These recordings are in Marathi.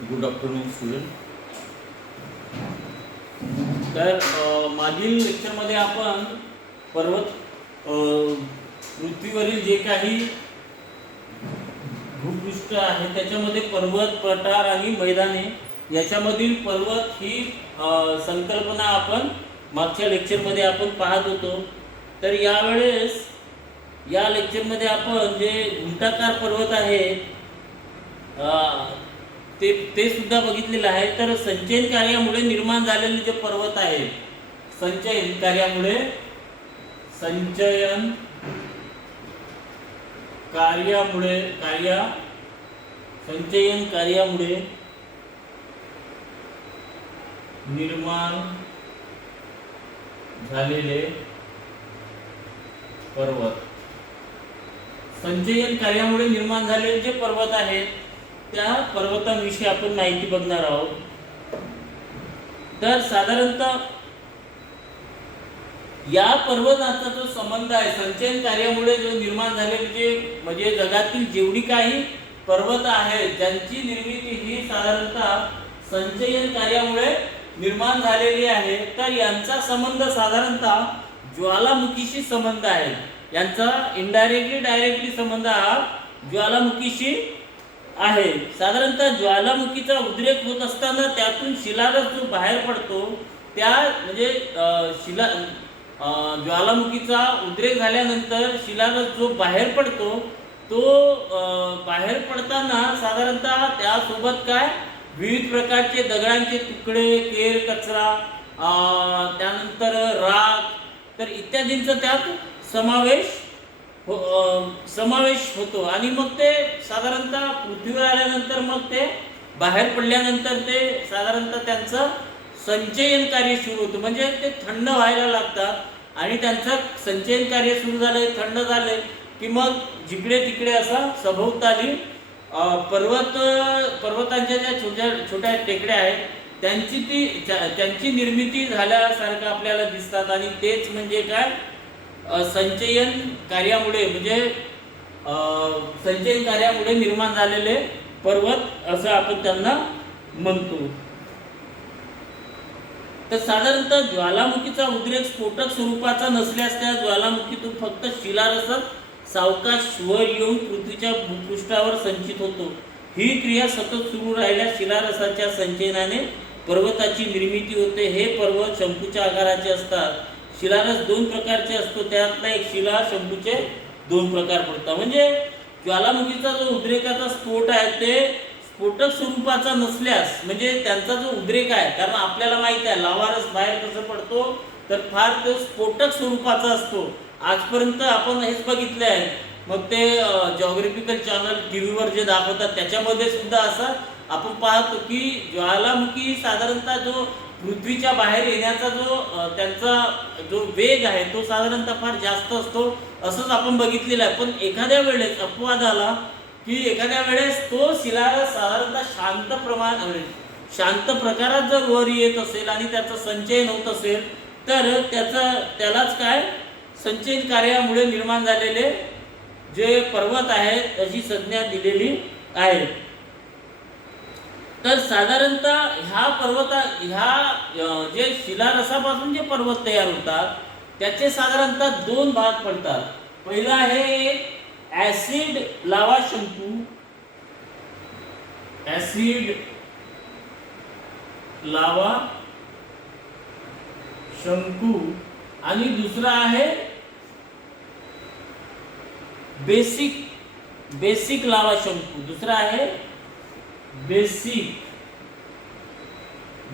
Good afternoon student. तर मागील लेक्चरमध्ये आपण पर्वत पृथ्वीवरील जे काही भूपृष्ठ आहे त्याच्यामध्ये पर्वत, पठार आणि मैदाने याच्यामधील पर्वत ही संकल्पना आपण मागच्या लेक्चरमध्ये आपण पाहत होतो. तर यावेळेस या लेक्चरमध्ये आपण जे घुमटाकार पर्वत आहे ते सुद्धा बघितलेलं आहे. तर संचयन कार्यामुळे निर्माण झालेले जे पर्वत आहेत, संचयन कार्यामुळे निर्माण झालेले पर्वत, संचयन कार्यामुळे निर्माण झालेले जे पर्वत आहेत त्या पर्वतांविषयी आपण माहिती बघणार आहोत. तर साधारणतः या पर्वताचा जो संबंध आहे संचयन कार्यामुळे जो निर्माण झालेले जे म्हणजे जगातील जेवढी काही पर्वत आहेत ज्यांची निर्मिती ही साधारणतः संचयन कार्यामुळे निर्माण झालेली आहे. तर यांचा संबंध साधारणतः ज्वालामुखीशी संबंध आहे. यांचा इनडायरेक्टली डायरेक्टली संबंध हा ज्वालामुखीशी आहे. साधारणतः ज्वालामुखीचा उद्रेक होत असताना त्यातून शिलारस जो बाहेर पडतो त्या म्हणजे ज्वालामुखीचा उद्रेक झाल्यानंतर शिलारस जो बाहेर पडतो तो बाहेर पडताना साधारणतः त्यासोबत काय विविध प्रकारचे दगडांचे तुकडे, केर, कचरा, त्यानंतर राख तर इत्यादींचा त्यात समावेश होतो. आणि मग ते साधारणतः पृथ्वीवर आल्यानंतर मग ते बाहेर पडल्यानंतर ते साधारणतः त्यांचं संचयन कार्य सुरू होतं. म्हणजे ते थंड व्हायला लागतात आणि त्यांचं संचयन कार्य सुरू झाले, थंड झाले की मग जिकडे तिकडे असा सभोवताली पर्वतांच्या ज्या छोट्या छोट्या टेकड्या आहेत त्यांची निर्मिती झाल्यासारखं आपल्याला दिसतात. आणि तेच म्हणजे काय संचयन कार्यामुळे म्हणजे संचयन कार्यामुळे निर्माण झालेले पर्वत असं आपण त्यांना म्हणतो. तर साधारणतः ज्वालामुखीचा उद्रेक स्फोटक स्वरूपाचा नसल्यास त्या ज्वालामुखीतून फक्त शिलारसच सावकाश वर येऊन पृथ्वीच्या भूपृष्ठावर संचित होतो. ही क्रिया सतत सुरू राहिल्यास शिलारसाच्या संचयनाने पर्वताची निर्मिती होते. हे पर्वत शंकूच्या आकाराचे असतात. शिलारस दोन प्रकारचे असतो, त्यातला एक शिला शंकूचे दोन प्रकार पडतात. म्हणजे ज्वालामुखीचा जो उद्रेकाचा स्फोट आहे ते स्फोटक स्वरूपाचा नसल्यास म्हणजे त्यांचा जो उद्रेक आहे, कारण आपल्याला माहिती आहे लावारस बाहेर कसं पडतो तर फार तो स्फोटक स्वरूपाचा असतो. आजपर्यंत आपण हेच बघितले आहे. मग ते जॉग्राफिकल चॅनल टीव्हीवर जे दाखवतात त्याच्यामध्ये सुद्धा असं आपण पाहतो की ज्वालामुखी साधारणतः जो पृथ्वीच्या बाहेर येण्याचा जो त्यांचा जो वेग आहे तो साधारणतः फार जास्त असतो असंच आपण बघितलेलं आहे. पण एखाद्या वेळेस अपवाद आला की एखाद्या वेळेस तो शिलारस साधारणतः शांत प्रकारात जर वर येत असेल आणि त्याचं संचयन होत असेल तर त्यालाच काय संचयन कार्यामुळे निर्माण झालेले जे पर्वत आहेत अशी संज्ञा दिलेली आहे. तर साधारणतः ह्या जे शिलारसापासून जे पर्वत तयार होतात त्याचे साधारणतः दोन भाग पडतात. पहिला आहे ऍसिड लावा शंकू आणि दुसरा आहे बेसिक लावा शंकू. दुसरा आहे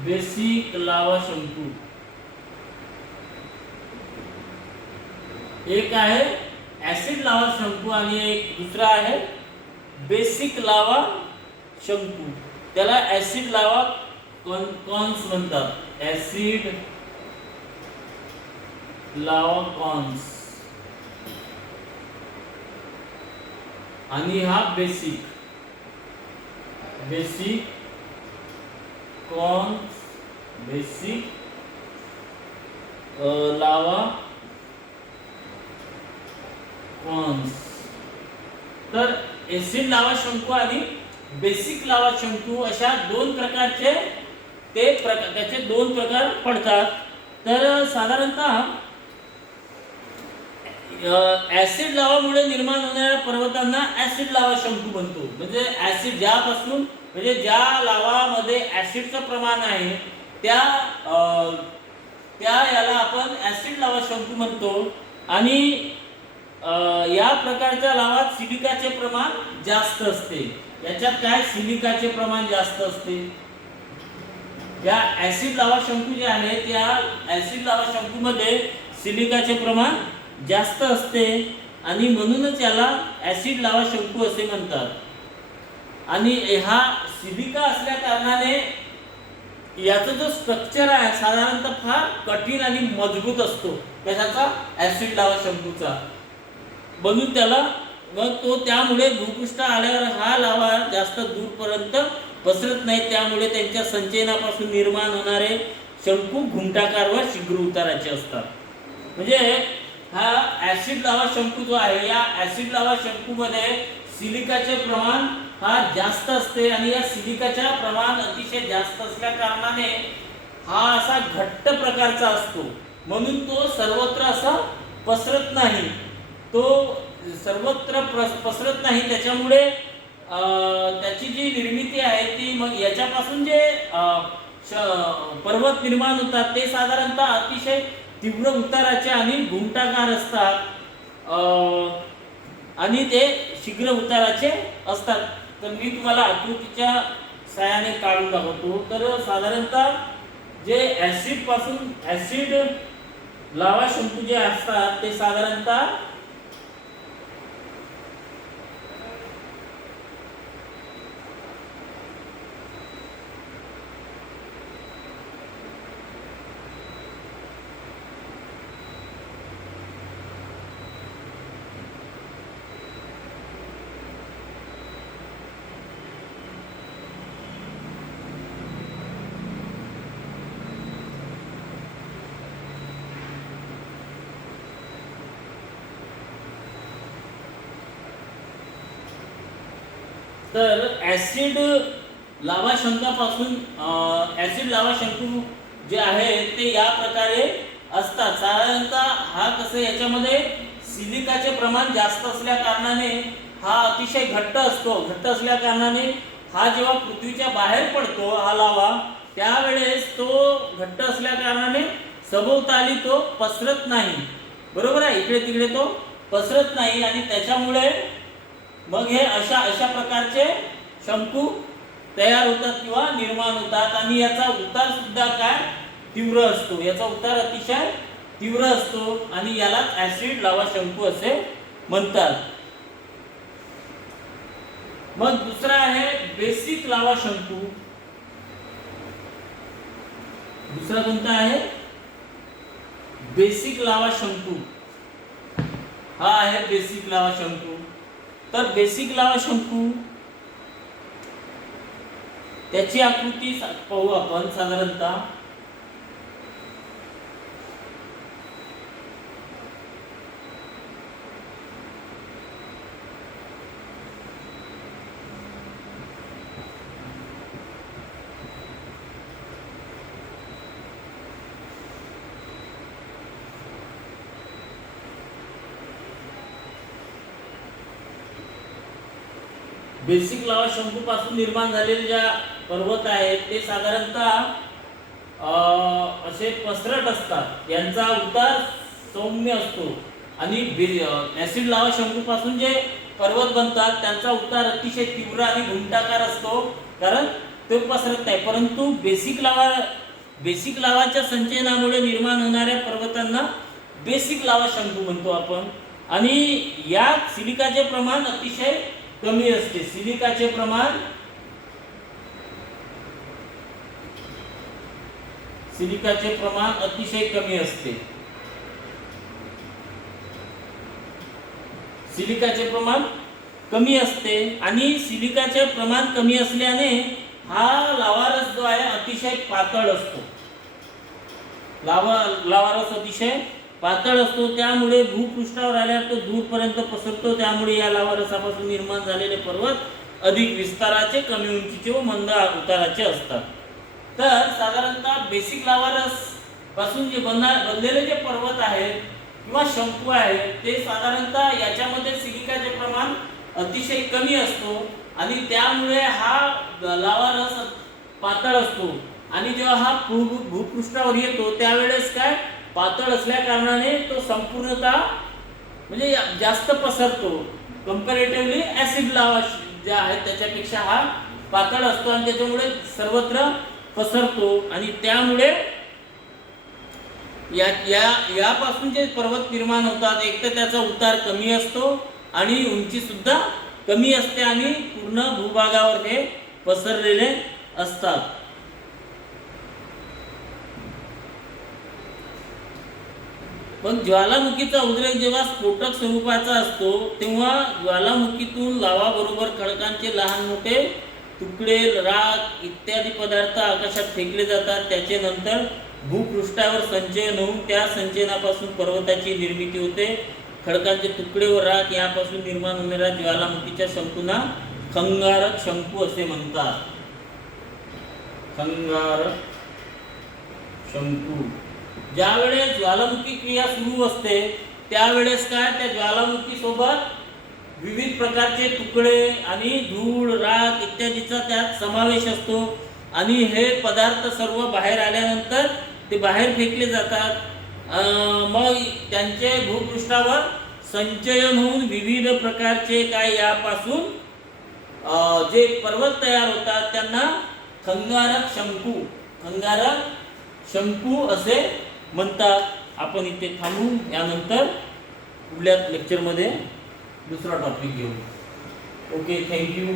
बेसिक लावा शंकू. एक आहे ऍसिड लावा शंकू आणि एक दुसरा आहे बेसिक लावा शंकू. त्याला ऍसिड लावा कॉन्स म्हणतात. ऍसिड लावा कॉन्स आणि हा बेसिक लावा कॉन्स. तर ऍसिड लावा शंकू आणि बेसिक लावा शंकू अशा दोन प्रकारचे त्याचे दोन प्रकार पडतात. तर साधारणतः ऍसिड लावामुळे निर्माण होणाऱ्या पर्वतांना ऍसिड लावा शंकू म्हणतो. म्हणजे ऍसिड ज्यापासून म्हणजे ज्या लावामध्ये ऍसिडचं प्रमाण आहे त्या याला आपण ऍसिड लावा शंकू म्हणतो. आणि या प्रकारच्या लावात सिलिकाचे प्रमाण जास्त असते. याच्यात काय सिलिकाचे प्रमाण जास्त असते. या ऍसिड लावा शंकू जे आहे त्या ऍसिड लावा शंकूमध्ये सिलिकाचे प्रमाण जास्त असते आणि म्हणूनच याला ऍसिड लावा शंकू असे म्हणतात. आणि हा सिलिका असल्या कारणाने याचा जो स्ट्रक्चर आहे साधारणतः फार कठीण आणि मजबूत असतो कशाचा ऍसिड लावा शंकूचा. म्हणून त्याला मग तो त्यामुळे भूपृष्ठ आल्यावर हा लावा जास्त दूरपर्यंत पसरत नाही. त्यामुळे त्यांच्या संचयनापासून निर्माण होणारे शंकू घुमटाकार व शीघ्र उताराचे असतात. म्हणजे हा ऍसिड लावा शंकू जो आहे या ऍसिड लावा शंकूमध्ये सिलिकाचे प्रमाण हा जास्त असते आणि या सिलिकाच्या प्रमाण अतिशय जास्त असल्या कारणाने हा असा घट्ट प्रकारचा असतो. म्हणून तो सर्वत्र असा पसरत नाही. तो सर्वत्र पसरत नाही. त्याच्यामुळे त्याची जी निर्मिती आहे ती मग याच्यापासून जे पर्वत निर्माण होतात ते साधारणतः अतिशय तीव्र उताराचे आणि घुमटाकार असतात आणि ते शीघ्र उताराचे असतात. तर मी तुम्हाला आकृतीच्या साहाय्याने काढून दाखवतो. तर साधारणतः जे ऍसिड लावा शंकू जे असतात ते साधारणतः तर ऍसिड लावा शंकापासून ऍसिड लावा शंकू जे आहे ते या प्रकारे असतात. साधारणतः हा कसं याच्यामध्ये सिलिकाचे प्रमाण जास्त असल्या कारणाने हा अतिशय घट्ट असतो. घट्ट असल्या कारणाने हा जेव्हा पृथ्वीच्या बाहेर पडतो हा लावा त्यावेळेस तो घट्ट असल्या कारणाने सभोवताली तो पसरत नाही. बरोबर आहे. इकडे तिकडे तो पसरत नाही आणि त्याच्यामुळे मग हे अशा प्रकारचे शंकू तयार होतात किंवा निर्माण होतात. आणि याचा उतार सुद्धा काय तीव्र असतो. याचा उतार अतिशय तीव्र असतो आणि यालाच ऍसिड लावा शंकू असे म्हणतात. मग दुसरा आहे बेसिक लावा शंकू. दुसरा कोणता आहे बेसिक लावा शंकू. हा आहे बेसिक लावा शंकू. तर बेसिक लावा शंकू त्याची आकृती पाहू आपण. साधारणतः बेसिक लावा शंकू पासून निर्माण झालेले ज्या पर्वत आहेत ते साधारणतः असे पसरट असतात. यांचा उतार सौम्य असतो. आणि ऍसिड लावा शंकू पासून जे पर्वत बनतात त्यांचा उतार अतिशय तीव्र आणि घुमटाकार असतो कारण ते पसरत नाही. परंतु बेसिक लावाच्या संचयनामुळे निर्माण होणाऱ्या पर्वतांना बेसिक लावा शंकू म्हणतो आपण. आणि या सिलिकाचे प्रमाण अतिशय कमी असते. सिलिकाचे प्रमाण अतिशय कमी असते. सिलिकाचे प्रमाण कमी असते आणि सिलिकाचे प्रमाण कमी असल्याने हा लावारस जो आहे अतिशय पातळ असतो. लावारस अतिशय पातळ असतो. त्यामुळे भूपृष्ठावर आल्यावर तो दूरपर्यंत पसरतो. त्यामुळे या लावारसापासून निर्माण झालेले पर्वत अधिक विस्ताराचे, कमी उंचीचे व मंद उताराचे असतात. तर साधारणतः बेसिक लावारस पासून जे बनलेले जे पर्वत आहेत किंवा शंकू आहेत ते साधारणतः याच्यामध्ये सिलिकाचे प्रमाण अतिशय कमी असतो आणि त्यामुळे हा लावारस पातळ असतो. आणि जेव्हा हा भूपृष्ठावर येतो त्यावेळेस काय पातळ असल्या कारणाने तो संपूर्णतः म्हणजे जास्त पसरतो. कंपॅरेटिव्हली ऍसिड लावा ज्या आहेत त्याच्यापेक्षा हा पातळ असतो आणि त्याच्यामुळे सर्वत्र पसरतो आणि त्यामुळे यापासून जे पर्वत निर्माण होतात एक तर त्याचा उतार कमी असतो आणि उंची सुद्धा कमी असते आणि पूर्ण भूभागावर हे पसरलेले असतात. पण ज्वालामुखीचा उद्रेक जेव्हा स्फोटक स्वरूपाचा असतो तेव्हा ज्वालामुखीतून लावा बरोबर खडकांचे लहान मोठे तुकडे, राख इत्यादी पदार्थ आकाशात फेकले जातात. त्याचे नंतर भूपृष्ठावर संचयन होऊन त्या संचयनापासून पर्वताची निर्मिती होते. खडकांचे तुकडे व राख यापासून निर्माण होणाऱ्या ज्वालामुखीच्या शंकूंना खंगारक शंकू असे म्हणतात. खंगारक शंकू. ज्यावेळेस ज्वालामुखी क्रिया सुरू असते त्यावेळेस काय त्या ज्वालामुखी सोबत विविध प्रकारचे तुकडे आणि धूळ, राख इत्यादीचा त्यात समावेश असतो आणि हे पदार्थ सर्व बाहेर आल्यानंतर ते बाहेर फेकले जातात. मग त्यांचे भूपृष्ठावर संचयन होऊन विविध प्रकारचे काय यापासून जे पर्वत तयार होतात त्यांना खंगारक शंकू असे म्हणतात. आपण इथे थांबू. यानंतर पुढल्या लेक्चरमध्ये दुसरा टॉपिक घेऊ. Okay, thank you.